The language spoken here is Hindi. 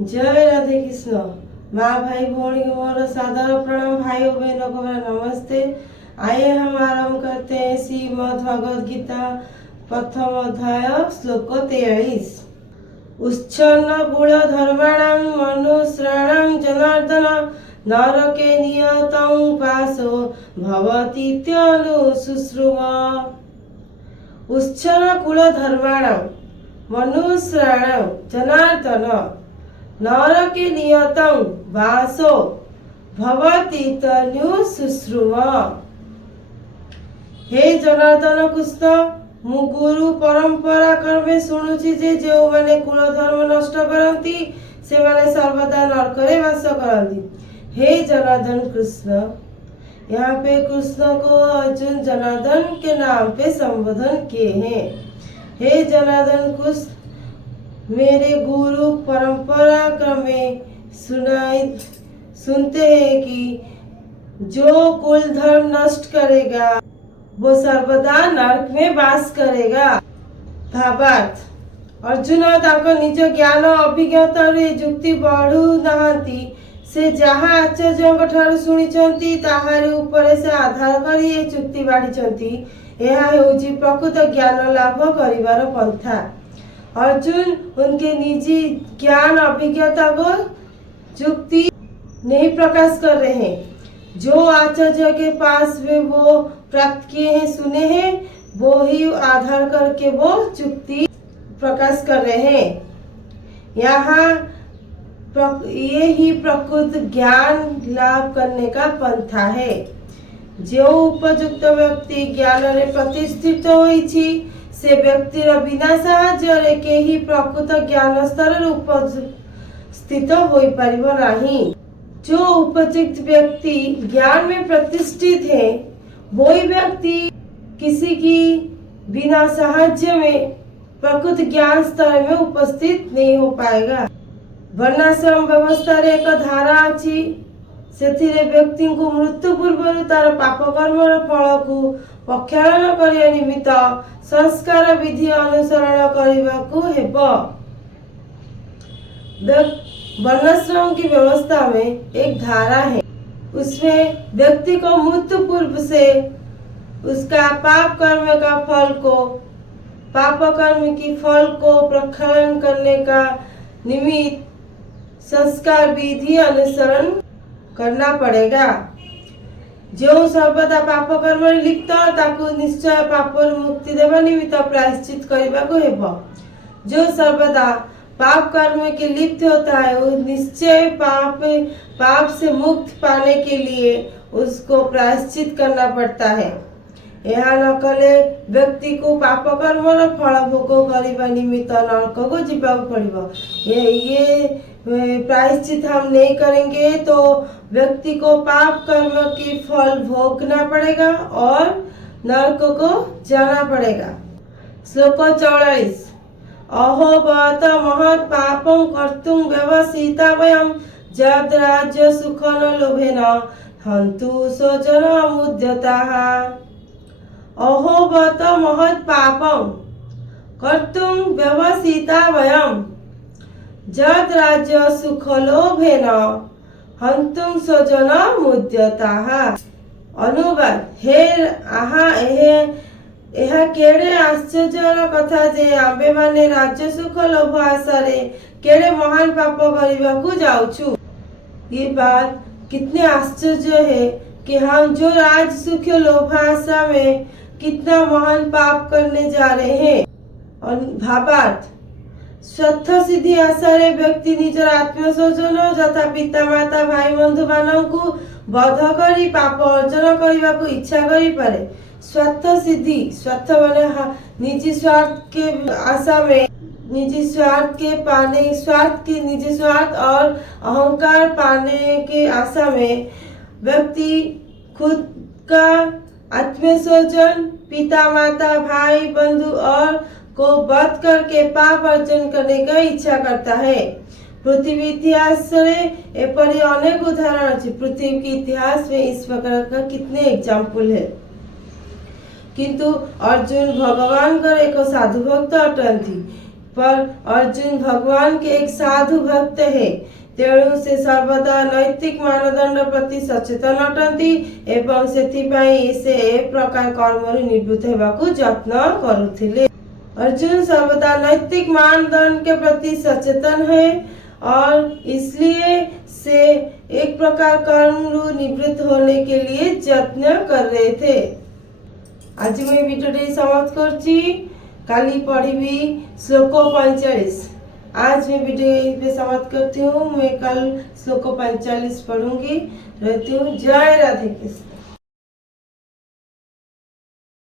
जय राधे कृष्ण। माँ भाई भौणी को मोर सादर प्रणाम। भाइयों बहनों को मेरा नमस्ते। आइए हम आरंभ करते हैं श्रीमद् भगवद गीता प्रथम अध्याय श्लोक 23। उच्छन्न गुण धर्माणां मनुष्याणां जनार्दन नरके नियतं वासो भवतीत्यनुशुश्रुव। उच्छन्न कुल धर्माणां मनुष्याणां जनार्दन नरके नियतं वासो भवतीत्यनुशुश्रुव। हे जनार्दन कृष्ण, मु गुरु परंपरा क्रमे शुणुची जे जो माने कुल धर्म नष्ट करती से माने सर्वदा नरकरे वास करती। हे जनार्दन कृष्ण, यहाँ पे कृष्ण को अर्जुन जनार्दन के नाम पे संबोधन किए हैं। हे जनार्दन कृष्ण, मेरे गुरु परंपरा क्रमे सुनते हैं कि जो कुल धर्म नष्ट करेगा वो सर्वदा नरक में वास करेगा। भावार्थ, अर्जुन ताको निज ज्ञान अभिज्ञता रे युक्ति बढ़ु नहांती से जहाँ आचार्यों ठारू शुणिचंती ताहारी ऊपर से आधार करी ये युक्ति बाढ़िचंती। यह हेउची प्रकृत ज्ञान लाभ करिवार पंथा। अर्जुन उनके निजी ज्ञान अभिज्ञता को युक्ति नहीं प्रकाश कर रहे हैं। जो आचार्य के पास वे वो प्राप्त किए हैं, सुने हैं, वो ही आधार करके वो युक्ति प्रकाश कर रहे हैं। यहाँ ये ही प्रकृत ज्ञान लाभ करने का पंथा है। जो उपयुक्त व्यक्ति ज्ञान रे प्रतिष्ठित होइछि से व्यक्तिर बिना साहाय्य के ही प्रकृत ज्ञान स्तर उपस्थित होई परिबो नाही। जो उपयुक्त व्यक्ति ज्ञान में प्रतिष्ठित है वही व्यक्ति किसी की बिना साहाय्य में प्रकृत ज्ञान स्तर में उपस्थित नहीं हो पाएगा। वर्णाश्रम व्यवस्था रे एक धारा अछि, सेथिरे व्यक्ति को मृत्यु पूर्व तार पाप कर्म फल को प्रक्षालन करिया निमित्त संस्कार विधि अनुसरण करबाकू हेबो। वर्णाश्रम की व्यवस्था में एक धारा है, उसमें व्यक्ति को मृत्यु पूर्व से उसका पाप कर्म का फल को पाप कर्म की फल को प्रक्षालन करने का निमित्त संस्कार विधि अनुसरण करना पड़ेगा। जो सर्वदा पाप कर्म लिप्त ताकू निश्चय पापर मुक्ति देवा निमित्त प्रायश्चित करबाकू हेबो। जो सर्वदा पाप कर्म के लिप्त होता है वो निश्चय पाप से मुक्त पाने के लिए उसको प्रायश्चित करना पड़ता है। यह न कले व्यक्ति को पाप कर्म फल भोग करने निमित्त नरक को जीवाक पड़िबो। ये प्रायश्चित हम नहीं करेंगे तो व्यक्ति को पाप कर्म की फल भोगना पड़ेगा और नरक को जाना पड़ेगा। श्लोक 44। अहो बत महत् पापं कर्तुं व्यवसिता वयं यद् राज्य सुखं लोभेन हन्तु स्वजन मुद्यताः। अहो बत महत् पापं कर्तुं व्यवसिता वयं यद् राज्य सुख लोभेन हन्तुं स्वजन मुद्यताः। अनुवाद, हे आहा यह केड़े आश्चर्यर कथा जे आम्बे माने राज्य सुख लोभ आशारे केड़े महान पाप करबाकू जाउछु। ये बात कितने आश्चर्य है कि हम जो राज सुख लोभ आशा में कितना महान पाप करने जा रहे हैं। और भावार्थ, स्वस्थ सिद्धि आशारे व्यक्ति निजर आत्मीय स्वजन तथा पिता माता भाई बंधु मानकू बध करी पाप अर्जन करबाकू इच्छा करि पारे। स्वार्थ सिद्धि, स्वार्थ माने निजी स्वार्थ के आशा में निजी स्वार्थ और अहंकार पाने के आशा में व्यक्ति खुद का आत्मीय स्वजन पिता माता भाई बंधु और को वध करके पाप अर्जन करने का इच्छा करता है। पृथ्वी इतिहास रे एपरी अनेक उदाहरण अछि। पृथ्वी के इतिहास में इस प्रकार का कितने एग्जाम्पल है। किंतु अर्जुन भगवान कर एक साधु भक्त अटंती। पर अर्जुन भगवान के एक साधु भक्त है, तेणु से सर्वदा नैतिक मानदंड प्रति सचेतन अटंती एवं सेथिपाई से ए प्रकार कर्मरु निवृत्त हेबाकु यत्न करुथिले। अर्जुन सर्वदा नैतिक मानदंड के प्रति सचेतन है और इसलिए से एक प्रकार कर्मरु निवृत्त होने के लिए यत्न कर रहे थे। आज मैं वीडियो समाप्त करছি, काली पढ़ी श्लोक 45। आज मैं वीडियो पे समाप्त करती हूँ, मैं कल श्लोक 45 पढ़ूंगी। रहती हूँ। जय राधे कृष्ण।